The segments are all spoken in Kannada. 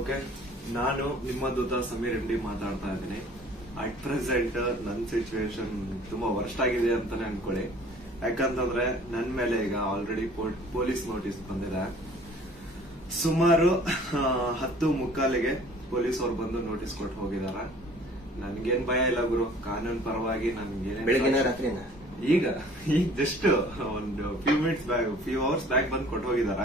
ಓಕೆ ನಾನು ನಿಮ್ಮ ದೂತ ಸಮೀರ್ ಎಂ ಡಿ ಮಾತಾಡ್ತಾ ಇದ್ದೀನಿ ಅಟ್ ಪ್ರೆಸೆಂಟ್ ನನ್ನ ಸಿಚುವೇಶನ್ ತುಂಬಾ ವರ್ಷ ಆಗಿದೆ ಅಂತಾನೆ ಅನ್ಕೊಳ್ಳಿ ಯಾಕಂತಂದ್ರೆ ನನ್ ಮೇಲೆ ಈಗ ಆಲ್ರೆಡಿ ಪೊಲೀಸ್ ನೋಟಿಸ್ ಬಂದಿದೆ ಸುಮಾರು ಹತ್ತು ಮುಕ್ಕಾಲಿಗೆ ಪೊಲೀಸ್ ಅವ್ರು ಬಂದು ನೋಟಿಸ್ ಕೊಟ್ಟು ಹೋಗಿದಾರ ನನ್ಗೇನ್ ಭಯ ಇಲ್ಲ ಗುರು ಕಾನೂನು ಪರವಾಗಿ ನನ್ಗೆ ಈಗ ಈಗ ಜಸ್ಟ್ ಒಂದು few minutes back few hours back ಬಂದು ಕೊಟ್ಟು ಹೋಗಿದಾರ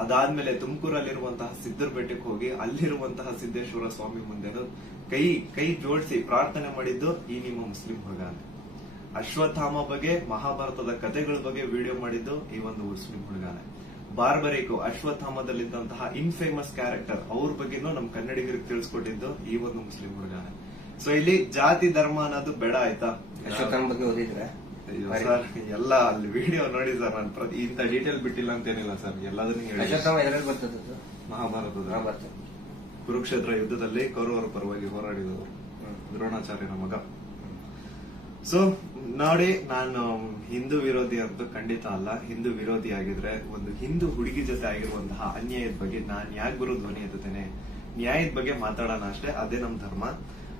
ಅದಾದ್ಮೇಲೆ ತುಮಕೂರಲ್ಲಿರುವಂತಹ ಸಿದ್ದರ ಬೆಟ್ಟಕ್ಕೆ ಹೋಗಿ ಅಲ್ಲಿರುವಂತಹ ಸಿದ್ದೇಶ್ವರ ಸ್ವಾಮಿ ಮುಂದೆನು ಕೈ ಕೈ ಜೋಡಿಸಿ ಪ್ರಾರ್ಥನೆ ಮಾಡಿದ್ದು ಈ ನಿಮ್ಮ ಮುಸ್ಲಿಂ ಹುಡುಗಾನೆ ಅಶ್ವತ್ಥಾಮ ಬಗ್ಗೆ ಮಹಾಭಾರತದ ಕಥೆಗಳ ಬಗ್ಗೆ ವಿಡಿಯೋ ಮಾಡಿದ್ದು ಈ ಒಂದು ಮುಸ್ಲಿಂ ಹುಡುಗಾನೆ ಬಾರ್ಬರೇಕು ಅಶ್ವತ್ಥಾಮದಲ್ಲಿದ್ದಂತಹ ಇನ್ಫೇಮಸ್ ಕ್ಯಾರೆಕ್ಟರ್ ಅವ್ರ ಬಗ್ಗೆನೂ ನಮ್ ಕನ್ನಡಿಗರಿಗೆ ತಿಳಿಸ್ಕೊಟ್ಟಿದ್ದು ಈ ಒಂದು ಮುಸ್ಲಿಂ ಹುಡುಗಾನೆ ಸೊ ಇಲ್ಲಿ ಜಾತಿ ಧರ್ಮ ಅನ್ನೋದು ಬೇಡ ಆಯ್ತಾ ಅಶ್ವತ್ಥಾಮ ಬಗ್ಗೆ ಓದಿದ್ರೆ ಸರ್ ಎಲ್ಲ ಅಲ್ಲಿ ವಿಡಿಯೋ ನೋಡಿ ಸರ್ ನಾನು ಪ್ರತಿ ಡೀಟೇಲ್ ಬಿಟ್ಟಿಲ್ಲ ಅಂತೇನಿಲ್ಲ ಸರ್ ಎಲ್ಲದನ್ನ ಮಹಾಭಾರತದ ಕುರುಕ್ಷೇತ್ರ ಯುದ್ಧದಲ್ಲಿ ಕೌರವರ ಪರವಾಗಿ ಹೋರಾಡಿದವರು ದ್ರೋಣಾಚಾರ್ಯನ ಮಗ ಸೊ ನೋಡಿ ನಾನು ಹಿಂದೂ ವಿರೋಧಿ ಅಂತೂ ಖಂಡಿತ ಅಲ್ಲ ಹಿಂದೂ ವಿರೋಧಿ ಆಗಿದ್ರೆ ಒಂದು ಹಿಂದೂ ಹುಡುಗಿ ಜೊತೆ ಆಗಿರುವಂತಹ ಅನ್ಯಾಯದ ಬಗ್ಗೆ ನಾನು ಯಾಕೆ ಗುರು ಧ್ವನಿ ಎತ್ತುತ್ತೇನೆ ನ್ಯಾಯದ ಬಗ್ಗೆ ಮಾತಾಡೋಣ ಅಷ್ಟೇ ಅದೇ ನಮ್ಮ ಧರ್ಮ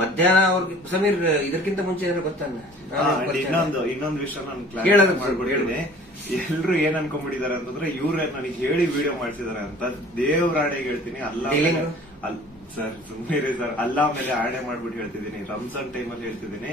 ಮಧ್ಯಾಹ್ನ ಅವ್ರಿಗೆ ಸಮೀರ್ ಇದಕ್ಕಿಂತ ಮುಂಚೆ ಏನೋ ಗೊತ್ತಾನ ಇನ್ನೊಂದು ಇನ್ನೊಂದು ವಿಷಯ ನಾನು ಕ್ಲಾರಿಫೈ ಹೇಳಿ ಎಲ್ರು ಏನ್ ಅನ್ಕೊಂಡ್ಬಿಟ್ಟಿದಾರೆ ಅಂತಂದ್ರೆ ಇವ್ರೆ ನನಗೆ ಹೇಳಿ ವಿಡಿಯೋ ಮಾಡ್ಸಿದಾರೆ ಅಂತ ದೇವ್ರಾಣೆಗೆ ಹೇಳ್ತೀನಿ ಅಲ್ಲ ಸರ್ ಸುಮ್ಮನೆ ಸರ್ ಅಲ್ಲ ಮೇಲೆ ಆಣೆ ಮಾಡ್ಬಿಟ್ಟು ಹೇಳ್ತಿದ್ದೀನಿ ರಂಜಾನ್ ಟೈಮ್ ಅಲ್ಲಿ ಹೇಳ್ತಿದ್ದೀನಿ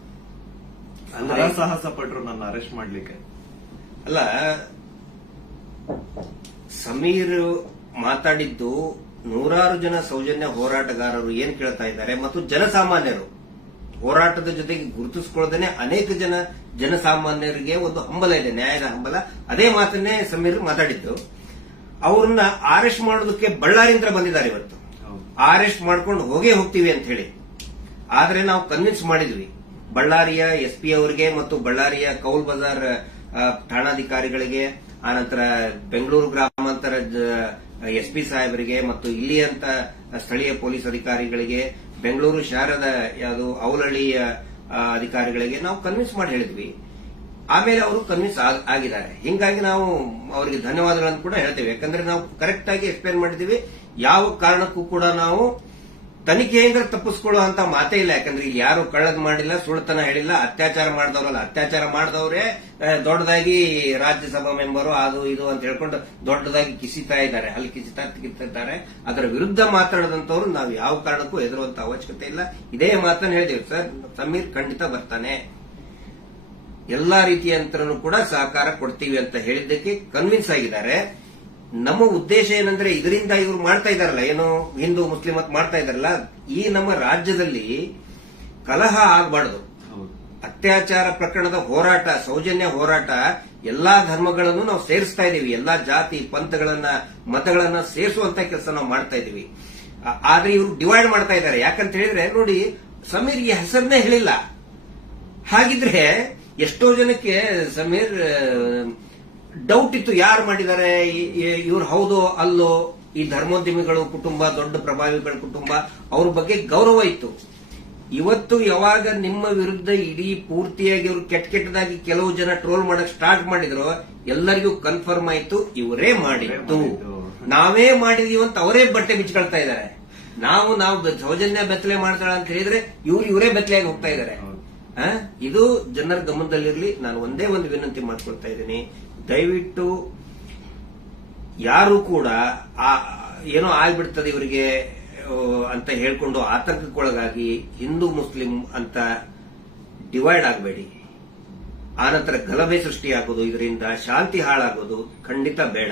ಅನ್ನ ಸಾಹಸ ಪಟ್ರು ನನ್ನ ಅರೆಸ್ಟ್ ಮಾಡ್ಲಿಕ್ಕೆ ಅಲ್ಲ ಸಮೀರ್ ಮಾತಾಡಿದ್ದು ನೂರಾರು ಜನ ಸೌಜನ್ಯ ಹೋರಾಟಗಾರರು ಏನ್ ಕೇಳ್ತಾ ಇದ್ದಾರೆ ಮತ್ತು ಜನಸಾಮಾನ್ಯರು ಹೋರಾಟದ ಜೊತೆಗೆ ಗುರುತಿಸಿಕೊಳ್ಳದೇನೆ ಅನೇಕ ಜನ ಜನಸಾಮಾನ್ಯರಿಗೆ ಒಂದು ಹಂಬಲ ಇದೆ ನ್ಯಾಯದ ಹಂಬಲ ಅದೇ ಮಾತನ್ನೇ ಸಮೀರ್ ಮಾತಾಡಿದ್ದು ಅವ್ರನ್ನ ಅರೆಸ್ಟ್ ಮಾಡೋದಕ್ಕೆ ಬಳ್ಳಾರಿಂದ ಬಂದಿದ್ದಾರೆ ಇವತ್ತು ಅರೆಸ್ಟ್ ಮಾಡ್ಕೊಂಡು ಹೋಗೇ ಹೋಗ್ತೀವಿ ಅಂತ ಹೇಳಿ ಆದ್ರೆ ನಾವು ಕನ್ವಿನ್ಸ್ ಮಾಡಿದ್ವಿ ಬಳ್ಳಾರಿಯ ಎಸ್ಪಿ ಅವರಿಗೆ ಮತ್ತು ಬಳ್ಳಾರಿಯ ಕೌಲ್ ಬಜಾರ್ ಠಾಣಾಧಿಕಾರಿಗಳಿಗೆ ಆನಂತರ ಬೆಂಗಳೂರು ಗ್ರಾಮಾಂತರ ಎಸ್ಪಿ ಸಾಹೇಬರಿಗೆ ಮತ್ತು ಇಲ್ಲಿಯಂತ ಸ್ಥಳೀಯ ಪೊಲೀಸ್ ಅಧಿಕಾರಿಗಳಿಗೆ ಬೆಂಗಳೂರು ಶಹರದ ಯಾವುದು ಅವಲಳಿಯ ಅಧಿಕಾರಿಗಳಿಗೆ ನಾವು ಕನ್ವಿನ್ಸ್ ಮಾಡಿ ಹೇಳಿದ್ವಿ ಆಮೇಲೆ ಅವರು ಕನ್ವಿನ್ಸ್ ಆಗಿದ್ದಾರೆ ಹಿಂಗಾಗಿ ನಾವು ಅವರಿಗೆ ಧನ್ಯವಾದಗಳನ್ನು ಕೂಡ ಹೇಳ್ತೇವೆ ಯಾಕಂದ್ರೆ ನಾವು ಕರೆಕ್ಟ್ ಆಗಿ ಎಕ್ಸ್ಪ್ಲೇನ್ ಮಾಡಿದ್ದೀವಿ ಯಾವ ಕಾರಣಕ್ಕೂ ಕೂಡ ನಾವು ತನಿಖೆಯಿಂದ ತಪ್ಪಿಸ್ಕೊಳ್ಳೋ ಅಂತ ಮಾತೇ ಇಲ್ಲ ಯಾಕಂದ್ರೆ ಇಲ್ಲಿ ಯಾರು ಕಳ್ಳದ್ ಮಾಡಿಲ್ಲ ಸುಳ್ತನ ಹೇಳಿಲ್ಲ ಅತ್ಯಾಚಾರ ಮಾಡಿದವರಲ್ಲ ಅತ್ಯಾಚಾರ ಮಾಡಿದವರೇ ದೊಡ್ಡದಾಗಿ ರಾಜ್ಯಸಭಾ ಮೆಂಬರು ಅದು ಇದು ಅಂತ ಹೇಳ್ಕೊಂಡು ದೊಡ್ಡದಾಗಿ ಕಿಸಿತಾ ಇದ್ದಾರೆ ಅಲ್ಲಿ ಕಿಸಿತಾ ಕಿತ್ತಿದ್ದಾರೆ ಅದರ ವಿರುದ್ಧ ಮಾತಾಡದಂತವ್ರು ನಾವು ಯಾವ ಕಾರಣಕ್ಕೂ ಹೆದರುವಂತ ಅವಶ್ಯಕತೆ ಇಲ್ಲ ಇದೇ ಮಾತನ್ನು ಹೇಳಿದೆವು ಸರ್ ಸಮೀರ್ ಖಂಡಿತ ಬರ್ತಾನೆ ಎಲ್ಲಾ ರೀತಿಯ ಕೂಡ ಸಹಕಾರ ಕೊಡ್ತೀವಿ ಅಂತ ಹೇಳಿದ್ದಕ್ಕೆ ಕನ್ವಿನ್ಸ್ ಆಗಿದ್ದಾರೆ ನಮ್ಮ ಉದ್ದೇಶ ಏನಂದ್ರೆ ಇದರಿಂದ ಇವರು ಮಾಡ್ತಾ ಇದಾರಲ್ಲ ಏನು ಹಿಂದೂ ಮುಸ್ಲಿಂ ಅಂತ ಮಾಡ್ತಾ ಇದಾರಲ್ಲ ಈ ನಮ್ಮ ರಾಜ್ಯದಲ್ಲಿ ಕಲಹ ಆಗಬಾರ್ದು ಅತ್ಯಾಚಾರ ಪ್ರಕರಣದ ಹೋರಾಟ ಸೌಜನ್ಯ ಹೋರಾಟ ಎಲ್ಲಾ ಧರ್ಮಗಳನ್ನು ನಾವು ಸೇರಿಸ್ತಾ ಇದ್ದೀವಿ ಎಲ್ಲಾ ಜಾತಿ ಪಂಥಗಳನ್ನ ಮತಗಳನ್ನ ಸೇರಿಸುವಂತ ಕೆಲಸ ನಾವು ಮಾಡ್ತಾ ಇದ್ದೀವಿ ಆದ್ರೆ ಇವರು ಡಿವೈಡ್ ಮಾಡ್ತಾ ಇದ್ದಾರೆ ಯಾಕಂತ ಹೇಳಿದ್ರೆ ನೋಡಿ ಸಮೀರ್ ಈ ಹೆಸರನ್ನೇ ಹೇಳಿಲ್ಲ ಹಾಗಿದ್ರೆ ಎಷ್ಟೋ ಜನಕ್ಕೆ ಸಮೀರ್ ಡೌಟ್ ಇತ್ತು ಯಾರು ಮಾಡಿದ್ದಾರೆ ಇವ್ರು ಹೌದೋ ಅಲ್ಲೋ ಈ ಧರ್ಮೋದ್ಯಮಿಗಳು ಕುಟುಂಬ ದೊಡ್ಡ ಪ್ರಭಾವಿಗಳ ಕುಟುಂಬ ಅವ್ರ ಬಗ್ಗೆ ಗೌರವ ಇತ್ತು ಇವತ್ತು ಯಾವಾಗ ನಿಮ್ಮ ವಿರುದ್ಧ ಇಡೀ ಪೂರ್ತಿಯಾಗಿ ಅವರು ಕೆಟ್ಟ ಕೆಟ್ಟದಾಗಿ ಕೆಲವು ಜನ ಟ್ರೋಲ್ ಮಾಡಕ್ ಸ್ಟಾರ್ಟ್ ಮಾಡಿದ್ರು ಎಲ್ಲರಿಗೂ ಕನ್ಫರ್ಮ್ ಆಯ್ತು ಇವರೇ ಮಾಡಿತ್ತು ನಾವೇ ಮಾಡಿದೀವಿ ಅಂತ ಅವರೇ ಬಟ್ಟೆ ಬಿಚ್ಕೊಳ್ತಾ ಇದ್ದಾರೆ ನಾವು ನಾವು ಸೌಜನ್ಯ ಬೆತ್ತಲೆ ಮಾಡ್ತಾಳ ಅಂತ ಹೇಳಿದ್ರೆ ಇವ್ರು ಇವರೇ ಬೆತ್ತಲೆಯಾಗಿ ಹೋಗ್ತಾ ಇದ್ದಾರೆ ಇದು ಜನರ ಗಮನದಲ್ಲಿರ್ಲಿ ನಾನು ಒಂದೇ ಒಂದು ವಿನಂತಿ ಮಾಡ್ಕೊಳ್ತಾ ಇದ್ದೀನಿ ದಯವಿಟ್ಟು ಯಾರು ಕೂಡ ಆ ಏನೋ ಆಗ್ಬಿಡ್ತದೆ ಇವರಿಗೆ ಅಂತ ಹೇಳ್ಕೊಂಡು ಆತಂಕಕ್ಕೊಳಗಾಗಿ ಹಿಂದೂ ಮುಸ್ಲಿಂ ಅಂತ ಡಿವೈಡ್ ಆಗಬೇಡಿ ಆನಂತರ ಗಲಭೆ ಸೃಷ್ಟಿಯಾಗೋದು ಇದರಿಂದ ಶಾಂತಿ ಹಾಳಾಗೋದು ಖಂಡಿತ ಬೇಡ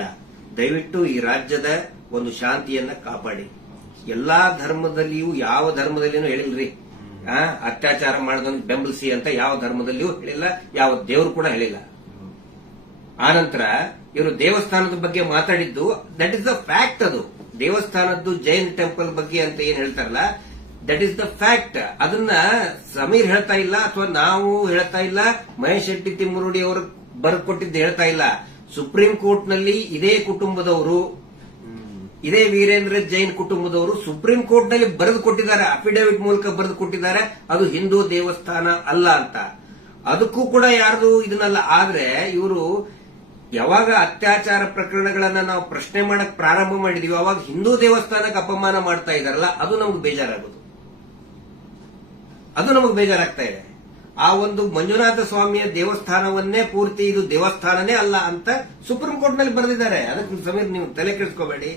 ದಯವಿಟ್ಟು ಈ ರಾಜ್ಯದ ಒಂದು ಶಾಂತಿಯನ್ನ ಕಾಪಾಡಿ ಎಲ್ಲಾ ಧರ್ಮದಲ್ಲಿಯೂ ಯಾವ ಧರ್ಮದಲ್ಲಿನೂ ಹೇಳಿಲ್ರಿ ಅತ್ಯಾಚಾರ ಮಾಡೋದನ್ನು ಬೆಂಬಲಿಸಿ ಅಂತ ಯಾವ ಧರ್ಮದಲ್ಲಿಯೂ ಹೇಳಿಲ್ಲ ಯಾವ ದೇವರು ಕೂಡ ಹೇಳಿಲ್ಲ ಆನಂತರ ಇವರು ದೇವಸ್ಥಾನದ ಬಗ್ಗೆ ಮಾತಾಡಿದ್ದು ದಟ್ ಇಸ್ ದ ಫ್ಯಾಕ್ಟ್ ಅದು ದೇವಸ್ಥಾನದ್ದು ಜೈನ್ ಟೆಂಪಲ್ ಬಗ್ಗೆ ಅಂತ ಏನ್ ಹೇಳ್ತಾರಲ್ಲ ದಟ್ ಇಸ್ ದ ಫ್ಯಾಕ್ಟ್ ಅದನ್ನ ಸಮೀರ್ ಹೇಳ್ತಾ ಇಲ್ಲ ಅಥವಾ ನಾವು ಹೇಳ್ತಾ ಇಲ್ಲ ಮಹೇಶ್ ಶೆಟ್ಟಿ ತಿಮ್ಮುರುಡಿ ಅವರು ಬರ್ಕೊಟ್ಟಿದ್ದು ಹೇಳ್ತಾ ಇಲ್ಲ ಸುಪ್ರೀಂ ಕೋರ್ಟ್ ನಲ್ಲಿ ಇದೇ ಕುಟುಂಬದವರು ಇದೇ ವೀರೇಂದ್ರ ಜೈನ್ ಕುಟುಂಬದವರು ಸುಪ್ರೀಂ ಕೋರ್ಟ್ ನಲ್ಲಿ ಬರೆದು ಕೊಟ್ಟಿದ್ದಾರೆ ಅಫಿಡವಿಟ್ ಮೂಲಕ ಬರೆದು ಕೊಟ್ಟಿದ್ದಾರೆ ಅದು ಹಿಂದೂ ದೇವಸ್ಥಾನ ಅಲ್ಲ ಅಂತ ಅದಕ್ಕೂ ಕೂಡ ಯಾರ್ದು ಇದನ್ನಲ್ಲ ಆದ್ರೆ ಇವರು ಯಾವಾಗ ಅತ್ಯಾಚಾರ ಪ್ರಕರಣಗಳನ್ನ ನಾವು ಪ್ರಶ್ನೆ ಮಾಡಕ್ ಪ್ರಾರಂಭ ಮಾಡಿದೀವಿ ಅವಾಗ ಹಿಂದೂ ದೇವಸ್ಥಾನಕ್ಕೆ ಅಪಮಾನ ಮಾಡ್ತಾ ಇದಾರಲ್ಲ ಅದು ನಮ್ಗೆ ಬೇಜಾರಾಗೋದು ಅದು ನಮಗೆ ಬೇಜಾರಾಗ್ತಾ ಇದೆ ಆ ಒಂದು ಮಂಜುನಾಥ ಸ್ವಾಮಿಯ ದೇವಸ್ಥಾನವನ್ನೇ ಪೂರ್ತಿ ಇದು ದೇವಸ್ಥಾನನೇ ಅಲ್ಲ ಅಂತ ಸುಪ್ರೀಂ ಕೋರ್ಟ್ ನಲ್ಲಿ ಬರೆದಿದ್ದಾರೆ ಅದಕ್ಕೆ ಸಮೇತ ನೀವು ತಲೆ ಕೆಡಿಸ್ಕೋಬೇಡಿ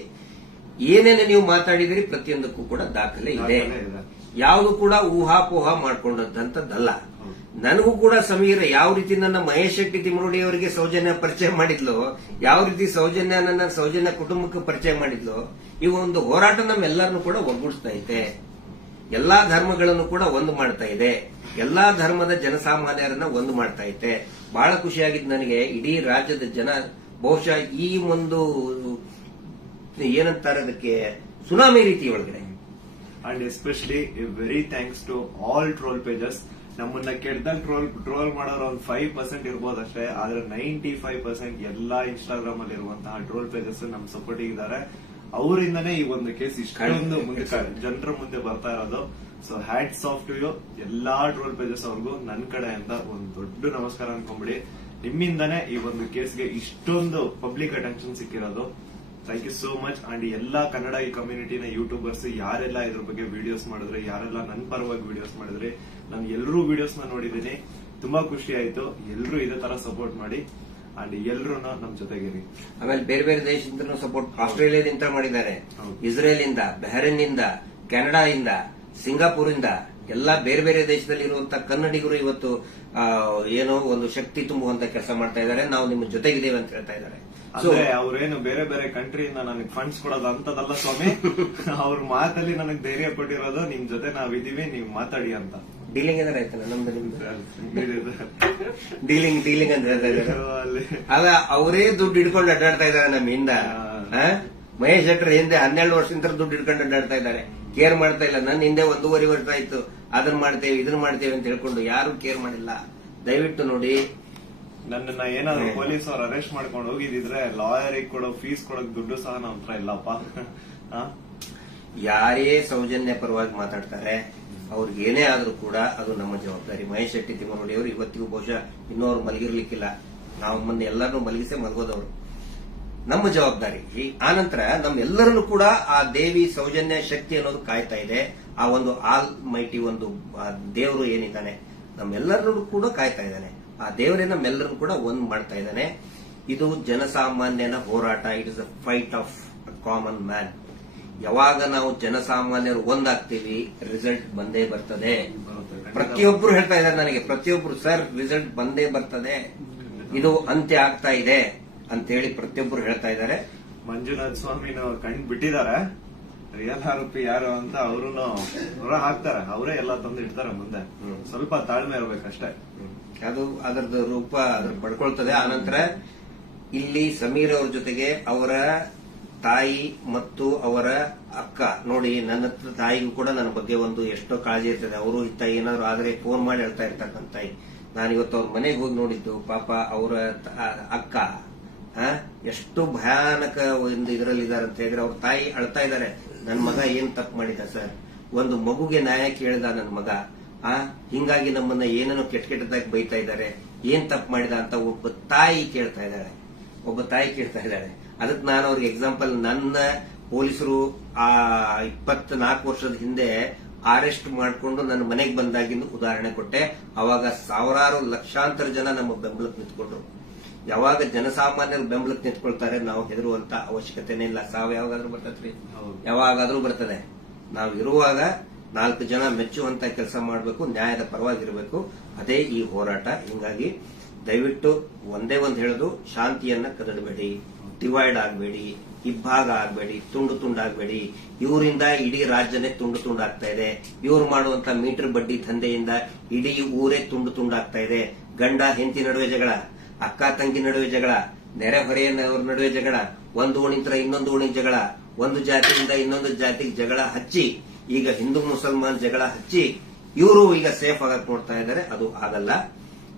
ಏನೇನು ನೀವು ಮಾತಾಡಿದಿರಿ ಪ್ರತಿಯೊಂದಕ್ಕೂ ಕೂಡ ದಾಖಲೆ ಇದೆ ಯಾವುದು ಕೂಡ ಊಹಾಪೋಹ ಮಾಡಿಕೊಂಡಂತದ್ದಲ್ಲ ನನಗೂ ಕೂಡ ಸಮೀರ ಯಾವ ರೀತಿ ನನ್ನ ಮಹೇಶ್ ಶೆಟ್ಟಿ ತಿಮರುಡಿ ಅವರಿಗೆ ಸೌಜನ್ಯ ಪರಿಚಯ ಮಾಡಿದ್ಲು ಯಾವ ರೀತಿ ಸೌಜನ್ಯ ನನ್ನ ಸೌಜನ್ಯ ಕುಟುಂಬಕ್ಕೆ ಪರಿಚಯ ಮಾಡಿದ್ಲು ಈ ಒಂದು ಹೋರಾಟ ನಮ್ಮೆಲ್ಲರನ್ನು ಕೂಡ ಒಗ್ಗೂಡಿಸ್ತಾ ಇದೆ ಎಲ್ಲಾ ಧರ್ಮಗಳನ್ನು ಕೂಡ ಒಂದು ಮಾಡ್ತಾ ಇದೆ ಎಲ್ಲಾ ಧರ್ಮದ ಜನಸಾಮಾನ್ಯರನ್ನ ಒಂದು ಮಾಡ್ತಾ ಇದೆ ಬಹಳ ಖುಷಿಯಾಗಿದ್ದು ನನಗೆ ಇಡೀ ರಾಜ್ಯದ ಜನ ಬಹುಶಃ ಈ ಒಂದು ಏನಂತಾರೆ ಅದಕ್ಕೆ ಸುನಾಮಿ ರೀತಿ ಒಳಗಡೆ and especially very thanks to all troll pages ನಮ್ಮನ್ನ ಕೆಟ್ಟದಾಗ ಟ್ರೋಲ್ ಟ್ರೋಲ್ ಮಾಡೋರು ಒಂದು ಫೈವ್ ಪರ್ಸೆಂಟ್ ಇರ್ಬೋದು ಅಷ್ಟೇ ಆದ್ರೆ ನೈಂಟಿ ಫೈವ್ ಪರ್ಸೆಂಟ್ ಎಲ್ಲಾ ಇನ್ಸ್ಟಾಗ್ರಾಮ್ ಅಲ್ಲಿ ಇರುವಂತಹ ಟ್ರೋಲ್ ಪೇಜಸ್ ನಮ್ ಸಪೋರ್ಟ್ ಇದ್ದಾರೆ ಅವರಿಂದನೇ ಈ ಒಂದು ಕೇಸ್ ಇಷ್ಟೊಂದು ಮುಂದೆ ಜನರ ಮುಂದೆ ಬರ್ತಾ ಇರೋದು ಸೊ ಹ್ಯಾಟ್ ಸಾಫ್ಟ್ ಯು ಎಲ್ಲಾ ಟ್ರೋಲ್ ಪೇಜಸ್ ಅವ್ರಿಗೂ ನನ್ ಕಡೆ ಅಂತ ಒಂದು ದೊಡ್ಡ ನಮಸ್ಕಾರ ಅನ್ಕೊಂಬಿಡಿ ನಿಮ್ಮಿಂದಾನೇ ಈ ಒಂದು ಕೇಸ್ಗೆ ಇಷ್ಟೊಂದು ಪಬ್ಲಿಕ್ ಅಟೆನ್ಷನ್ ಸಿಕ್ಕಿರೋದು thank you so much and ಎಲ್ಲಾ ಕನ್ನಡ ಈ ಕಮ್ಯುನಿಟಿನ ಯೂಟ್ಯೂಬರ್ಸ್ ಯಾರೆಲ್ಲ ಇದ್ರ ಬಗ್ಗೆ ವಿಡಿಯೋಸ್ ಮಾಡಿದ್ರೆ ಯಾರೆಲ್ಲ ನನ್ನ ಪರವಾಗಿ ವಿಡಿಯೋಸ್ ಮಾಡಿದ್ರೆ ನಾನು ಎಲ್ಲರೂ ವಿಡಿಯೋಸ್ ನ ನೋಡಿದ್ದೀನಿ ತುಂಬಾ ಖುಷಿ ಆಯ್ತು ಎಲ್ಲರೂ ಇದೇ ತರ ಸಪೋರ್ಟ್ ಮಾಡಿ ಅಂಡ್ ಎಲ್ಲರೂ ನಮ್ ಜೊತೆಗಿರಿ ಆಮೇಲೆ ಬೇರೆ ಬೇರೆ ದೇಶದಿಂದ ಸಪೋರ್ಟ್ ಆಸ್ಟ್ರೇಲಿಯಾದಿಂದ ಮಾಡಿದ್ದಾರೆ ಇಸ್ರೇಲ್ ಇಂದ ಬೆಹರಿನ್ ಇಂದ ಕೆನಡಾ ಇಂದ ಸಿಂಗಾಪುರ್ ಇಂದ ಎಲ್ಲ ಬೇರೆ ಬೇರೆ ದೇಶದಲ್ಲಿ ಇರುವಂತಹ ಕನ್ನಡಿಗರು ಇವತ್ತು ಏನೋ ಒಂದು ಶಕ್ತಿ ತುಂಬುವಂತ ಕೆಲಸ ಮಾಡ್ತಾ ಇದ್ದಾರೆ ನಾವು ನಿಮ್ಮ ಜೊತೆಗಿದ್ದೇವೆ ಅಂತ ಹೇಳ್ತಾ ಇದ್ದಾರೆ ಅಂದ್ರೆ ಅವ್ರೇನು ಬೇರೆ ಬೇರೆ ಕಂಟ್ರಿಯಿಂದ ನನಗೆ ಫಂಡ್ಸ್ ಕೊಡೋದು ಅಂತದಲ್ಲ ಸ್ವಾಮಿ ಅವ್ರ ಮಾತಲ್ಲಿ ನನಗೆ ಧೈರ್ಯ ಕೊಟ್ಟಿರೋದು ನಿಮ್ ಜೊತೆ ನಾವಿದೀವಿ ನೀವ್ ಮಾತಾಡಿ ಅಂತ ಡೀಲಿಂಗ್ ಅಂದ್ರೆ ಆಯ್ತಲ್ಲ ನಮ್ದು ನಿಮ್ದು ಡೀಲಿಂಗ್ ಡೀಲಿಂಗ್ ಅಂದ್ರೆ ಅಲ್ಲ ಅವರೇ ದುಡ್ಡು ಹಿಡ್ಕೊಂಡು ಅಡ್ಡಾಡ್ತಾ ಇದ್ದಾರೆ ನಮ್ಮಿಂದ ಮಹೇಶ್ ಶೆಟ್ಟರ್ ಹಿಂದೆ ಹನ್ನೆರಡು ವರ್ಷದಿಂದ ದುಡ್ಡು ಇಡ್ಕೊಂಡು ಅಡ್ಡಾಡ್ತಾ ಇದ್ದಾರೆ ಕೇರ್ ಮಾಡ್ತಾ ಇಲ್ಲ ನನ್ನ ಹಿಂದೆ ಒಂದೂವರೆ ವರ್ಷ ಆಯ್ತು ಅದನ್ನ ಮಾಡ್ತೇವೆ ಇದನ್ನ ಮಾಡ್ತೇವೆ ಅಂತ ಹೇಳ್ಕೊಂಡು ಯಾರು ಕೇರ್ ಮಾಡಿಲ್ಲ ದಯವಿಟ್ಟು ನೋಡಿ ನನ್ನನ್ನ ಏನಾದ್ರು ಪೊಲೀಸ್ ಅವ್ರು ಅರೆಸ್ಟ್ ಮಾಡ್ಕೊಂಡು ಹೋಗಿದ್ರೆ ಲಾಯರಿಗೆ ಕೊಡೋ ಫೀಸ್ ಕೊಡೋಕ್ ದುಡ್ಡು ಸಹ ನಮ್ಮ ಹತ್ರ ಇಲ್ಲಪ್ಪ ಯಾರೇ ಸೌಜನ್ಯ ಪರವಾಗಿ ಮಾತಾಡ್ತಾರೆ ಅವ್ರಿಗೆ ಏನೇ ಆದ್ರೂ ಕೂಡ ಅದು ನಮ್ಮ ಜವಾಬ್ದಾರಿ ಮಹೇಶ್ ಶೆಟ್ಟಿ ತಿಮ್ಮನೋಡಿ ಅವರು ಇವತ್ತಿಗೂ ಬಹುಶಃ ಇನ್ನೂ ಅವ್ರು ಮಲಗಿರ್ಲಿಕ್ಕಿಲ್ಲ ನಾವು ಮೊನ್ನೆ ಎಲ್ಲಾರು ಮಲಗಿಸೇ ಮಲಗೋದವ್ರು ನಮ್ಮ ಜವಾಬ್ದಾರಿ ಆ ನಂತರ ನಮ್ಮೆಲ್ಲರಲ್ಲೂ ಕೂಡ ಆ ದೇವಿ ಸೌಜನ್ಯ ಶಕ್ತಿ ಅನ್ನೋದು ಕಾಯ್ತಾ ಇದೆ ಆ ಒಂದು ಆಲ್ ಮೈಟಿ ಒಂದು ದೇವರು ಏನಿದ್ದಾನೆ ನಮ್ಮೆಲ್ಲರೂ ಕೂಡ ಕಾಯ್ತಾ ಇದ್ದಾನೆ ಆ ದೇವರೇ ನಮ್ಮೆಲ್ಲರನ್ನು ಕೂಡ ಒಂದ್ ಮಾಡ್ತಾ ಇದ್ದಾನೆ ಇದು ಜನಸಾಮಾನ್ಯನ ಹೋರಾಟ it is a fight of a common man ಯಾವಾಗ ನಾವು ಜನಸಾಮಾನ್ಯರು ಒಂದಾಗ್ತೀವಿ ರಿಸಲ್ಟ್ ಬಂದೇ ಬರ್ತದೆ ಪ್ರತಿಯೊಬ್ರು ಹೇಳ್ತಾ ಇದ್ದಾರೆ ನನಗೆ ಪ್ರತಿಯೊಬ್ರು ಸರ್ ರಿಸಲ್ಟ್ ಬಂದೇ ಬರ್ತದೆ ಇದು ಅಂತ್ಯ ಆಗ್ತಾ ಇದೆ ಅಂತ ಹೇಳಿ ಪ್ರತಿಯೊಬ್ರು ಹೇಳ್ತಾ ಇದ್ದಾರೆ ಮಂಜುನಾಥ್ ಸ್ವಾಮಿ ಕಣ್ ಬಿಟ್ಟಿದ್ದಾರೆ ರಿಯಲ್ ಆರೋಪಿ ಯಾರು ಅಂತ ಅವರು ಹೊರ ಹಾಕ್ತಾರೆ ಅವರೇ ಎಲ್ಲ ತಂದು ಇಡ್ತಾರೆ ಮುಂದೆ ಸ್ವಲ್ಪ ತಾಳ್ಮೆ ಇರಬೇಕಷ್ಟೇ ಅದು ಅದರದ ರೂಪ ಅದ್ರ ಪಡ್ಕೊಳ್ತದೆ ಆನಂತರ ಇಲ್ಲಿ ಸಮೀರ್ ಅವ್ರ ಜೊತೆಗೆ ಅವರ ತಾಯಿ ಮತ್ತು ಅವರ ಅಕ್ಕ ನೋಡಿ ನನ್ನ ಹತ್ರ ತಾಯಿಗೂ ಕೂಡ ನನ್ನ ಬಗ್ಗೆ ಒಂದು ಎಷ್ಟೋ ಕಾಳಜಿ ಇರ್ತದೆ ಅವರು ಇತ್ತ ಏನಾದ್ರು ಆದರೆ ಫೋನ್ ಮಾಡಿ ಹೇಳ್ತಾ ಇರ್ತಾರೆ ತಾಯಿ ನಾನು ಇವತ್ತು ಅವ್ರ ಮನೆಗೆ ಹೋಗಿ ನೋಡಿದ್ದು ಪಾಪ ಅವರ ಅಕ್ಕ ಎಷ್ಟು ಭಯಾನಕ ಒಂದು ಇದರಲ್ಲಿ ಇದಾರೆ ಅಂತ ಹೇಳಿದ್ರೆ ಅವ್ರ ತಾಯಿ ಅಳ್ತಾ ಇದ್ದಾರೆ ನನ್ನ ಮಗ ಏನ್ ತಪ್ಪು ಮಾಡಿದ ಸರ್ ಒಂದು ಮಗುಗೆ ನ್ಯಾಯ ಕೇಳಿದ ನನ್ನ ಮಗ ಆ ಹಿಂಗಾಗಿ ನಮ್ಮನ್ನ ಏನೇನೋ ಕೆಟ್ಟ ಕೆಟ್ಟದಾಗಿ ಬೈತಾ ಇದ್ದಾರೆ ಏನ್ ತಪ್ಪು ಮಾಡಿದ ಅಂತ ಒಬ್ಬ ತಾಯಿ ಕೇಳ್ತಾ ಇದ್ದಾಳೆ ಒಬ್ಬ ತಾಯಿ ಕೇಳ್ತಾ ಇದ್ದಾಳೆ ಅದಕ್ಕೆ ನಾನು ಅವ್ರಿಗೆ ಎಕ್ಸಾಂಪಲ್ ನನ್ನ ಪೊಲೀಸರು ಆ ಇಪ್ಪತ್ನಾಲ್ಕು ವರ್ಷದ ಹಿಂದೆ ಅರೆಸ್ಟ್ ಮಾಡಿಕೊಂಡು ನನ್ನ ಮನೆಗೆ ಬಂದಾಗಿಂದು ಉದಾಹರಣೆ ಕೊಟ್ಟೆ ಅವಾಗ ಸಾವಿರಾರು ಲಕ್ಷಾಂತರ ಜನ ನಮ್ಮ ಬೆಂಬಲಕ್ಕೆ ನಿಂತ್ಕೊಂಡ್ರು ಯಾವಾಗ ಜನಸಾಮಾನ್ಯರು ಬೆಂಬಲಕ್ಕೆ ನಿಂತ್ಕೊಳ್ತಾರೆ ನಾವು ಹೆದರುವಂತ ಅವಶ್ಯಕತೆನೇ ಇಲ್ಲ ಸಾವು ಯಾವಾಗಾದ್ರೂ ಬರ್ತದ್ರಿ ಯಾವಾಗಾದ್ರೂ ಬರ್ತದೆ ನಾವು ಇರುವಾಗ ನಾಲ್ಕು ಜನ ಮೆಚ್ಚುವಂತ ಕೆಲಸ ಮಾಡಬೇಕು ನ್ಯಾಯದ ಪರವಾಗಿರಬೇಕು ಅದೇ ಈ ಹೋರಾಟ ಹಿಂಗಾಗಿ ದಯವಿಟ್ಟು ಒಂದೇ ಒಂದು ಹೇಳೋದು ಶಾಂತಿಯನ್ನ ಕದಡಬೇಡಿ ಡಿವೈಡ್ ಆಗಬೇಡಿ ಇಬ್ಬಾಗ ಆಗಬೇಡಿ ತುಂಡು ತುಂಡಾಗಬೇಡಿ ಇವರಿಂದ ಇಡೀ ರಾಜ್ಯನೇ ತುಂಡು ತುಂಡಾಗ್ತಾ ಇದೆ ಇವ್ರು ಮಾಡುವಂತ ಮೀಟರ್ ಬಡ್ಡಿ ದಂಧೆಯಿಂದ ಇಡೀ ಊರೇ ತುಂಡು ತುಂಡಾಗ್ತಾ ಇದೆ ಗಂಡ ಹೆಂಡತಿ ನಡುವೆ ಜಗಳ ಅಕ್ಕ ತಂಗಿ ನಡುವೆ ಜಗಳ ನೆರೆ ನಡುವೆ ಜಗಳ ಒಂದು ಓಣಿಂತರ ಇನ್ನೊಂದು ಓಣಿ ಜಗಳ ಒಂದು ಜಾತಿಯಿಂದ ಇನ್ನೊಂದು ಜಾತಿಗೆ ಜಗಳ ಹಚ್ಚಿ ಈಗ ಹಿಂದೂ ಮುಸಲ್ಮಾನ್ ಜಗಳ ಹಚ್ಚಿ ಇವರು ಈಗ ಸೇಫ್ ಆಗಕ್ ನೋಡ್ತಾ ಇದ್ದಾರೆ ಅದು ಆಗಲ್ಲ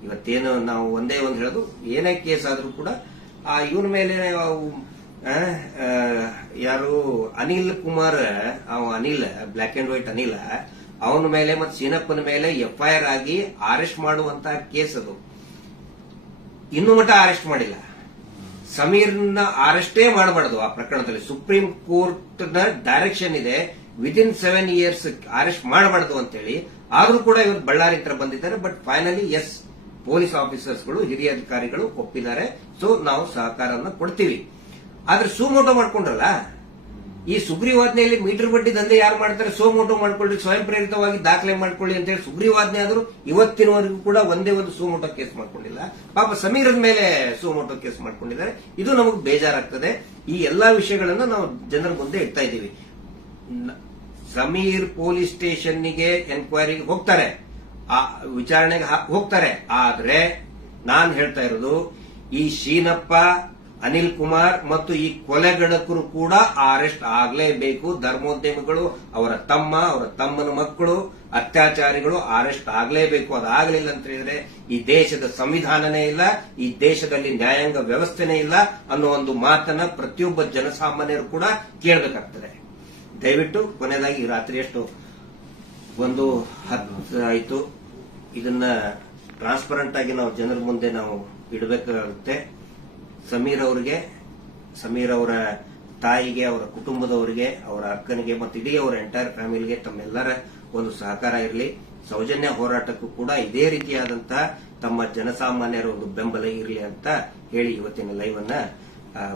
ಇವತ್ತೇನು ನಾವು ಒಂದೇ ಒಂದು ಹೇಳೋದು ಏನೇ ಕೇಸ್ ಆದರೂ ಕೂಡ ಆ ಇವನ ಮೇಲೆ ಯಾರು ಅನಿಲ್ ಕುಮಾರ್ ಅವ Anil black and white Anil ಅವನ ಮೇಲೆ ಮತ್ತೆ ಸೀನಪ್ಪನ ಮೇಲೆ ಎಫ್ಐಆರ್ ಆಗಿ ಅರೆಸ್ಟ್ ಮಾಡುವಂತ ಕೇಸ್ ಅದು ಇನ್ನು ಮಟ್ಟ ಅರೆಸ್ಟ್ ಮಾಡಿಲ್ಲ ಸಮೀರ್ನ ಅರೆಸ್ಟೇ ಮಾಡಬಾರ್ದು ಆ ಪ್ರಕರಣದಲ್ಲಿ ಸುಪ್ರೀಂ ಕೋರ್ಟ್ ನ ಡೈರೆಕ್ಷನ್ ಇದೆ ವಿತಿನ್ ಸೆವೆನ್ ಇಯರ್ಸ್ ಅರೆಸ್ಟ್ ಮಾಡಬಾರ್ದು ಅಂತೇಳಿ ಆದ್ರೂ ಕೂಡ ಇವರು ಬಳ್ಳಾರಿ ಹತ್ರ ಬಂದಿದ್ದಾರೆ but finally as police officers ಗಳು ಹಿರಿಯ ಅಧಿಕಾರಿಗಳು ಒಪ್ಪಿದ್ದಾರೆ ಸೊ ನಾವು ಸಹಕಾರವನ್ನು ಕೊಡ್ತೀವಿ ಆದ್ರೆ ಮೋಟೋ ಮಾಡ್ಕೊಂಡ್ರಲ್ಲ ಈ ಸುಗ್ರೀವಾಜ್ಞೆಯಲ್ಲಿ ಮೀಟರ್ ಬಡ್ಡಿ ದಂಧೆ ಯಾರು ಮಾಡ್ತಾರೆ ಸೋಮೋಟೋ ಮಾಡ್ಕೊಳ್ಳಿ ಸ್ವಯಂ ಪ್ರೇರಿತವಾಗಿ ದಾಖಲೆ ಮಾಡ್ಕೊಳ್ಳಿ ಅಂತ ಹೇಳಿ ಸುಗ್ರೀವಾಜ್ಞೆ ಆದರೂ ಇವತ್ತಿನವರೆಗೂ ಕೂಡ ಒಂದೇ ಒಂದು ಸೋಮೋಟೋ ಕೇಸ್ ಮಾಡ್ಕೊಂಡಿಲ್ಲ ಪಾಪ ಸಮೀರದ ಮೇಲೆ ಸೋಮೋಟೋ ಕೇಸ್ ಮಾಡ್ಕೊಂಡಿದ್ದಾರೆ ಇದು ನಮಗೆ ಬೇಜಾರಾಗ್ತದೆ ಈ ಎಲ್ಲಾ ವಿಷಯಗಳನ್ನು ನಾವು ಜನರ ಮುಂದೆ ಇಡ್ತಾ ಇದ್ದೀವಿ ಜಮೀರ್ ಪೊಲೀಸ್ ಸ್ಟೇಷನ್ಗೆ ಎನ್ಕ್ವೈರಿಗೆ ಹೋಗ್ತಾರೆ ಆ ವಿಚಾರಣೆಗೆ ಹೋಗ್ತಾರೆ ಆದ್ರೆ ನಾನು ಹೇಳ್ತಾ ಇರೋದು ಈ ಶೀನಪ್ಪ ಅನಿಲ್ ಕುಮಾರ್ ಮತ್ತು ಈ ಕೊಲೆಗಡಕರು ಕೂಡ ಅರೆಸ್ಟ್ ಆಗಲೇಬೇಕು ಧರ್ಮೋದ್ಯಮಿಗಳು ಅವರ ತಮ್ಮ ಅವರ ತಮ್ಮನ ಮಕ್ಕಳು ಅತ್ಯಾಚಾರಿಗಳು ಅರೆಸ್ಟ್ ಆಗಲೇಬೇಕು ಅದಾಗಲಿಲ್ಲ ಅಂತ ಹೇಳಿದ್ರೆ ಈ ದೇಶದ ಸಂವಿಧಾನನೇ ಇಲ್ಲ ಈ ದೇಶದಲ್ಲಿ ನ್ಯಾಯಾಂಗ ವ್ಯವಸ್ಥೆನೇ ಇಲ್ಲ ಅನ್ನೋ ಒಂದು ಮಾತನ್ನ ಪ್ರತಿಯೊಬ್ಬ ಜನಸಾಮಾನ್ಯರು ಕೂಡ ಕೇಳಬೇಕಾಗ್ತದೆ ದಯವಿಟ್ಟು ಕೊನೆಯದಾಗಿ ರಾತ್ರಿ ಎಷ್ಟು ಒಂದು ಹತ್ತು ಆಯಿತು ಇದನ್ನ ಟ್ರಾನ್ಸ್ಪರೆಂಟ್ ಆಗಿ ನಾವು ಜನರ ಮುಂದೆ ನಾವು ಇಡಬೇಕಾಗುತ್ತೆ ಸಮೀರ್ ಅವರಿಗೆ ಸಮೀರ್ ಅವರ ತಾಯಿಗೆ ಅವರ ಕುಟುಂಬದವರಿಗೆ ಅವರ ಅಕ್ಕನಿಗೆ ಮತ್ತು ಇಡೀ ಅವರ ಎಂಟೈರ್ ಫ್ಯಾಮಿಲಿಗೆ ತಮ್ಮೆಲ್ಲರ ಒಂದು ಸಹಕಾರ ಇರಲಿ ಸೌಜನ್ಯ ಹೋರಾಟಕ್ಕೂ ಕೂಡ ಇದೇ ರೀತಿಯಾದಂತಹ ತಮ್ಮ ಜನಸಾಮಾನ್ಯರ ಒಂದು ಬೆಂಬಲ ಇರಲಿ ಅಂತ ಹೇಳಿ ಇವತ್ತಿನ ಲೈವ್ ಅನ್ನ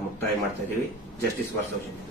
ಮುಕ್ತಾಯ ಮಾಡ್ತಾ ಇದ್ದೀವಿ ಜಸ್ಟಿಸ್ ಫಾರ್ ಸೌಜನ್ಯ